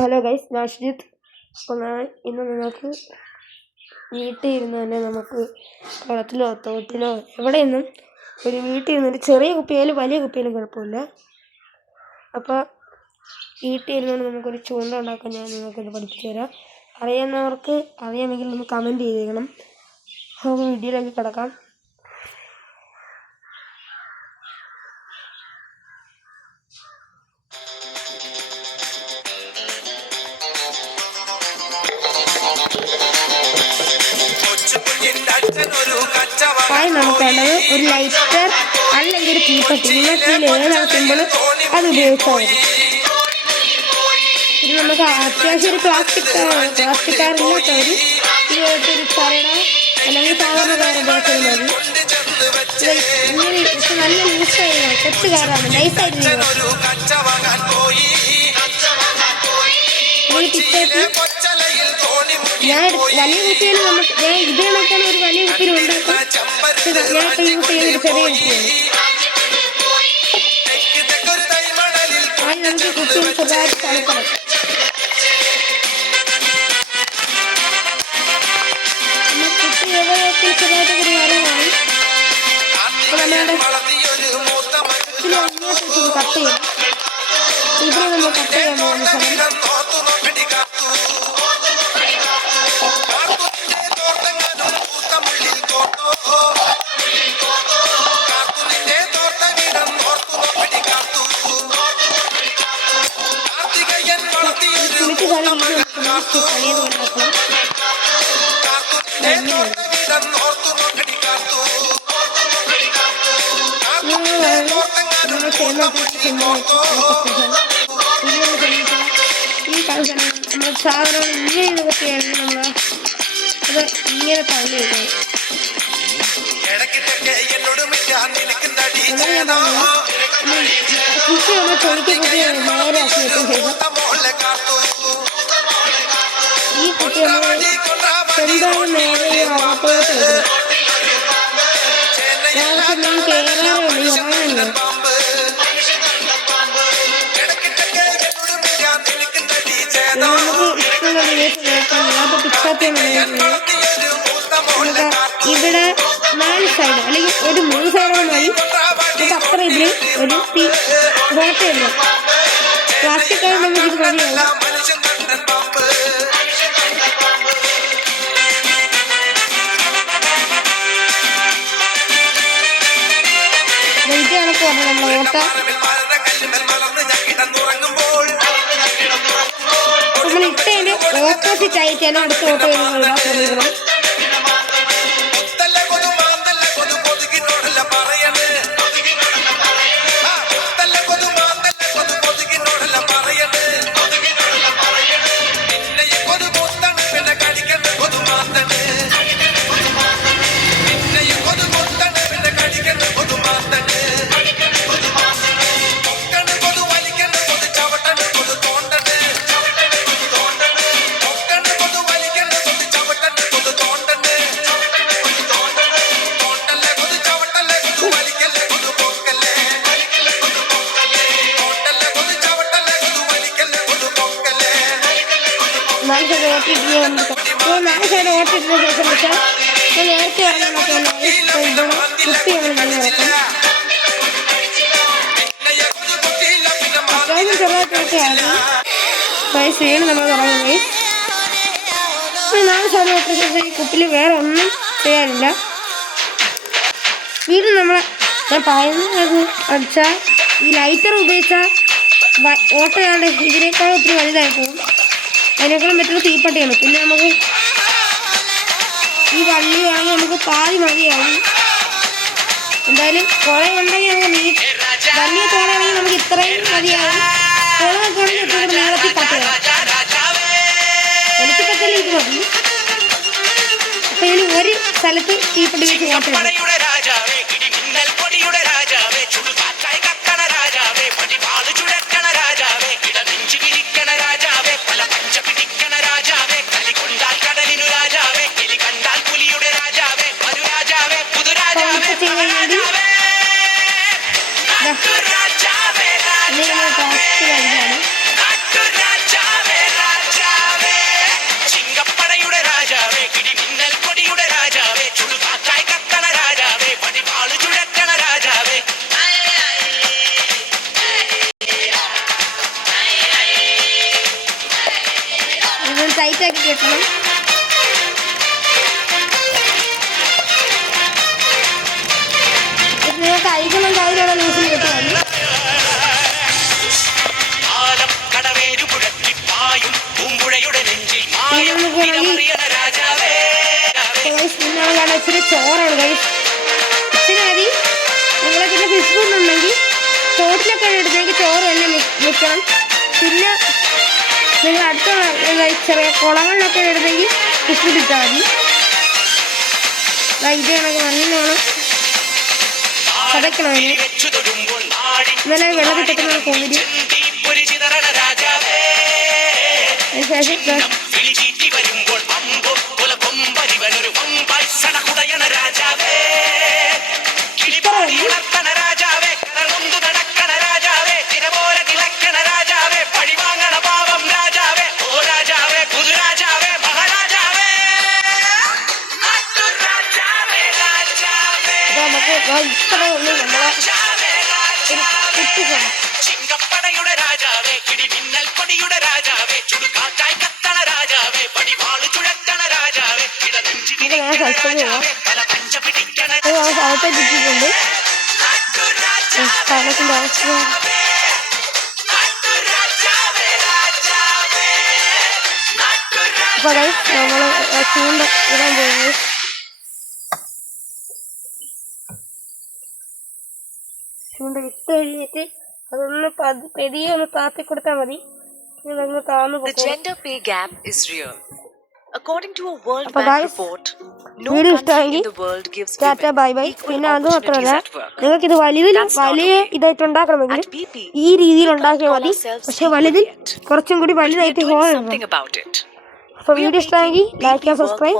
Hello guys, ഞാൻ അശ്ജിത്ത്. അപ്പോൾ ഇന്ന് നിങ്ങൾക്ക് വീട്ടിൽ ഇരുന്ന് തന്നെ നമുക്ക് കുളത്തിലോ തോട്ടിലോ എവിടെ നിന്നും ഒരു വീട്ടിൽ നിന്നൊരു ചെറിയ കുപ്പിയായാലും വലിയ കുപ്പിയായാലും കുഴപ്പമില്ല. അപ്പോൾ വീട്ടിൽ ഇരുന്നുകൊണ്ട് നമുക്കൊരു ചൂണ്ട ഉണ്ടാക്കാൻ ഞാൻ നിങ്ങൾക്കിത് പഠിപ്പിച്ചു തരാം. അറിയാവുന്നവർക്ക് അറിയാമെങ്കിൽ ഒന്ന് കമൻറ്റ് ചെയ്തേക്കണം. നമുക്ക് വീഡിയോയിലേക്ക് കിടക്കാം. നമുക്ക് വേണ്ടത് ഒരു ലൈറ്റർ അല്ലെങ്കിൽ ഒരു തീപ്പെട്ടി. നിങ്ങൾക്ക് ഏതാണ് സിമ്പിൾ അത് ഉപയോഗിച്ചാൽ മതി. ഇത് നമുക്ക് അത്യാവശ്യം ഒരു പ്ലാസ്റ്റിക് കാറില്ലാത്തവർ ഇതൊരു ചരട അല്ലെങ്കിൽ സാധാരണ കാർ ഉപയോഗിച്ചാൽ മതി. ഇങ്ങനെ നല്ല ലൂസായിരുന്നു, കൊച്ചു കാറാണ്, നൈസായിട്ട് ഞാൻ വലിയ കുപ്പിയിൽ ഞാൻ ഇത് കണക്കാണ് ഒരു വലിയ കുപ്പിയിൽ ഉണ്ടാക്കും. ഞാനൊക്കെ യൂസ് ചെയ്യുന്നൊരു ചെറിയ കുപ്പിയാണ്. നമുക്ക് കുപ്പിയിൽ ചെറുതായിട്ട് തണുക്കണം. കുപ്പി ഏകദേശത്തിൽ ചെറുതായിട്ടൊക്കെ ഒരു കാര്യമാണ്. അപ്പോൾ നമ്മളുടെ കട്ട് ചെയ്യാം. ഇതിനെ നമ്മൾ കട്ട് ചെയ്യാൻ പോകുന്ന സമയം നമ്മൾ സാധനം ഇങ്ങനെ ഇതൊക്കെയാണെങ്കിൽ നമ്മൾ അത് ഇങ്ങനെ തള്ളി വയ്ക്കണം. കുപ്പി നമ്മൾ ചെടിക്ക് കുപ്പി നേരെ ആക്കി വെച്ച ശേഷം ഈ കുപ്പി നമ്മൾ ചെറുതായി നേരെ ആകത്തോട്ട് വെക്കണം. ഞാനൊന്നും കയറാറുണ്ട്, ഞാനല്ലേ നമുക്ക് ഇഷ്ടമുള്ള ദിവസം നോക്കാം. ഞാനിപ്പോൾ പിച്ചാത്തിയാണ് ഇവിടെ 4 സൈഡ് അല്ലെങ്കിൽ ഒരു 3 സൈഡോളം മതി. ഇത് അപ്പുറം ഇതിൽ ഒരു ഹോട്ടയുണ്ട്. പ്ലാസ്റ്റിക് ആയിട്ട് നമുക്കിത് മതിയാവും. ഇത് കണക്ക് പറഞ്ഞാൽ നമ്മൾ ഓട്ട നമ്മൾ ഇട്ടതിൻ്റെ ഓപ്പോസിറ്റ് ആയിട്ടാണ് അടുത്ത ഓട്ടോ ഇടാൻ ശ്രമിക്കണം. നാല് സൈഡ് ഓട്ടിട്ട ശേഷം വെച്ചാൽ ഞാൻ നേരത്തെ പറഞ്ഞ കുപ്പി അങ്ങനെ നടക്കും. അത്യാവശ്യം ചെറുതായിട്ടൊക്കെയാണ് വീണ് നമ്മൾ തുടങ്ങുന്നത്. 4 സൈഡ് ഓട്ടിച്ച ശേഷം ഈ കുപ്പിയിൽ വേറെ ഒന്നും ചെയ്യാനില്ല. വീണ്ടും നമ്മളെ ഞാൻ പറയുന്നത് അടിച്ചാൽ ഈ ലൈറ്റർ ഉപയോഗിച്ചാൽ ഓട്ടയാണ്ട് ഇതിനേക്കാളും ഒത്തിരി വലുതായി പോകും. അതിനേക്കാളും മറ്റുള്ള തീപ്പെട്ടിയാണ്. പിന്നെ നമുക്ക് ഈ വള്ളി ആണെങ്കിൽ നമുക്ക് പാതി മതിയാവും. എന്തായാലും കുഴ ഉണ്ടെങ്കിൽ നമുക്ക് വലിയ തോളാണെങ്കിൽ നമുക്ക് ഇത്രയും മതിയാവും. കുളമൊക്കെ ആണെങ്കിൽ എപ്പോഴും നീളത്തിൽ കട്ട് ചെയ്യണം. എനിക്ക് പറ്റില്ല ഇത് മതി. അപ്പം ഇതിൽ ഒരു സ്ഥലത്ത് തീപ്പെട്ടി വെച്ച് ഓട്ടണം. ടൈറ്റ് ആക്കി കെട്ടണം. നിങ്ങൾക്ക് അയക്കണം അതിലുള്ള ലൂസിൽ കിട്ടിയാൽ മതി. ഇച്ചിരി ചോറാണ് ഗൈസ്. ഇച്ചിരി മതി. നിങ്ങളെ പിന്നെ ഫിഷ് ഫുഡുണ്ടെങ്കിൽ തോട്ടിലൊക്കെ എടുത്തേക്ക് ചോറ് തന്നെ വെക്കണം. പിന്നെ നിങ്ങൾ അടുത്ത ചെറിയ കുളങ്ങളിലൊക്കെ എടുത്തെങ്കിൽ ഫിഷ് ഫുഡ് ഇട്ടാൽ മതി. ഇത് കണക്ക് നല്ലോണം ചതയ്ക്കണം. ഇന്നലെ വെള്ളത്തിൽ കിട്ടുന്ന കോഴി അതിനുശേഷം ഇത്ര ഉള്ളു നമ്മളെ ചിങ്കപ്പടയുടെ രാജാവേ, ഇടിമിന്നൽ കൊടിയുടെ രാജാവേ, ചുടുകാറ്റായി കത്തണ രാജാവേ, പടിവാള് ചുഴറ്റണ രാജാവേ, ഇടനെഞ്ചിടിക്കണ രാജാവേ, പല പഞ്ച പിടിക്കണ സ്ഥലത്തെത്തിയിട്ടുണ്ട്. സ്ഥലത്തിന്റെ അവസ്ഥ അപ്പോൾ നമ്മള് ചൂണ്ട ഇടാൻ പോകുന്നത്. ചൂണ്ട ഇട്ട് കഴിഞ്ഞിട്ട് അതൊന്ന് പെരിയെ ഒന്ന് താത്തി കൊടുത്താൽ മതി. ഇതങ്ങ് താന്നു പോകും. വീഡിയോ ഇഷ്ടമെങ്കിൽ ടാറ്റ ബൈ ബൈ. പിന്നെ അത് മാത്രമല്ല, നിങ്ങൾക്ക് ഇത് വലിയ ഇതായിട്ട് ഉണ്ടാക്കണമെങ്കിൽ ഈ രീതിയിൽ ഉണ്ടാക്കിയാൽ മതി. പക്ഷെ വലുതിൽ കുറച്ചും കൂടി വലുതായിട്ട് ഹോൾ. അപ്പോൾ വീഡിയോ ഇഷ്ടമെങ്കിൽ ലൈക്ക് ആൻഡ് സബ്സ്ക്രൈബ്.